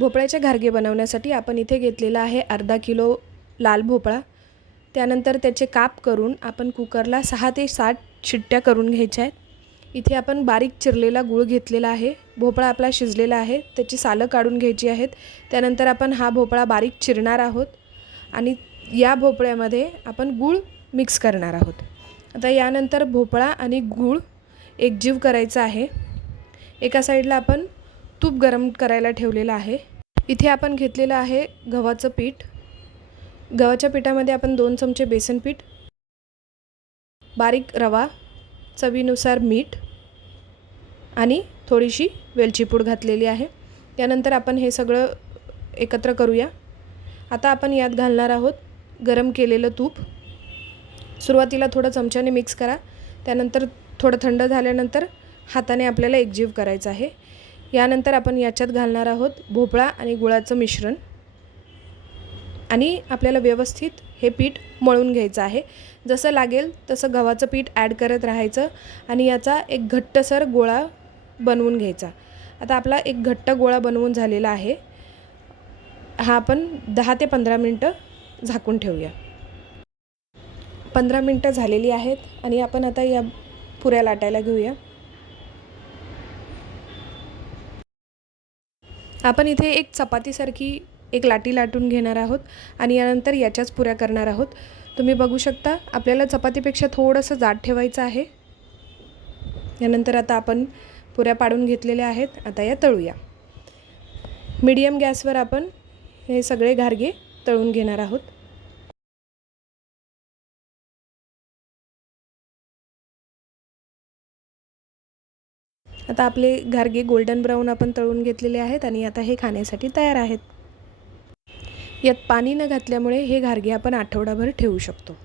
भोपळ्याचे घारगे बनवण्यासाठी आपण इथे घेतलेला आहे अर्धा किलो लाल भोपळा. त्यानंतर त्याचे काप करून आपण कुकरला सहा ते सात शिट्ट्या करून घ्यायच्या आहेत. इथे आपण बारीक चिरलेला गूळ घेतलेला आहे. भोपळा आपला शिजलेला आहे. त्याची सालं काढून घ्यायची आहेत. त्यानंतर आपण हा भोपळा बारीक चिरणार आहोत आणि या भोपळ्यामध्ये आपण गूळ मिक्स करणार आहोत. आता यानंतर भोपळा आणि गूळ एकजीव करायचा आहे. एका साईडला आपण तूप गरम करायला ठेवलेलं आहे. इथे आपण घेतलेलं आहे गव्हाचं पीठ. गव्हाच्या पिठामध्ये आपण दोन चमचे बेसन पीठ. बारीक रवा चवीनुसार मीठ आणि थोडीशी वेलची पूड घातलेली आहे. त्यानंतर आपण हे सगळं एकत्र करूया. आता आपण यात घालणार आहोत गरम केलेलं तूप. सुरुवातीला थोडं चमच्याने मिक्स करा. त्यानंतर थोडं थंड झाल्यानंतर हाताने आपल्याला एकजीव करायचं आहे. यानंतर आपण याच्यात घालणार आहोत भोपळा आणि गुळाचं मिश्रण. आणि आपल्याला व्यवस्थित हे पीठ मळून घ्यायचं आहे. जसं लागेल तसं गव्हाचं पीठ ॲड करत राहायचं आणि याचा एक घट्टसर गोळा बनवून घ्यायचा. आता आपला एक घट्ट गोळा बनवून झालेला आहे. हा आपण दहा ते पंधरा मिनटं झाकून ठेवूया. पंधरा मिनटं झालेली आहेत आणि आपण आता या पुऱ्या लाटायला घेऊया. आपण इथे एक चपातीसारखी एक लाटी लाटून घेणार आहोत आणि यानंतर याच्याच पुऱ्या करणार आहोत. तुम्ही बघू शकता आपल्याला चपातीपेक्षा थोडंसं जाड ठेवायचं आहे. यानंतर आता आपण पुऱ्या पाडून घेतलेल्या आहेत. आता या तळूया. मीडियम गॅसवर आपण हे सगळे घारगे तळून घेणार आहोत. आता आपले घारगे गोल्डन ब्राऊन आपण तळून घेतलेले आहेत आणि आता हे खाण्यासाठी तयार आहेत. यात पाणी न घातल्यामुळे हे घारगे आपण आठवडाभर ठेवू शकतो.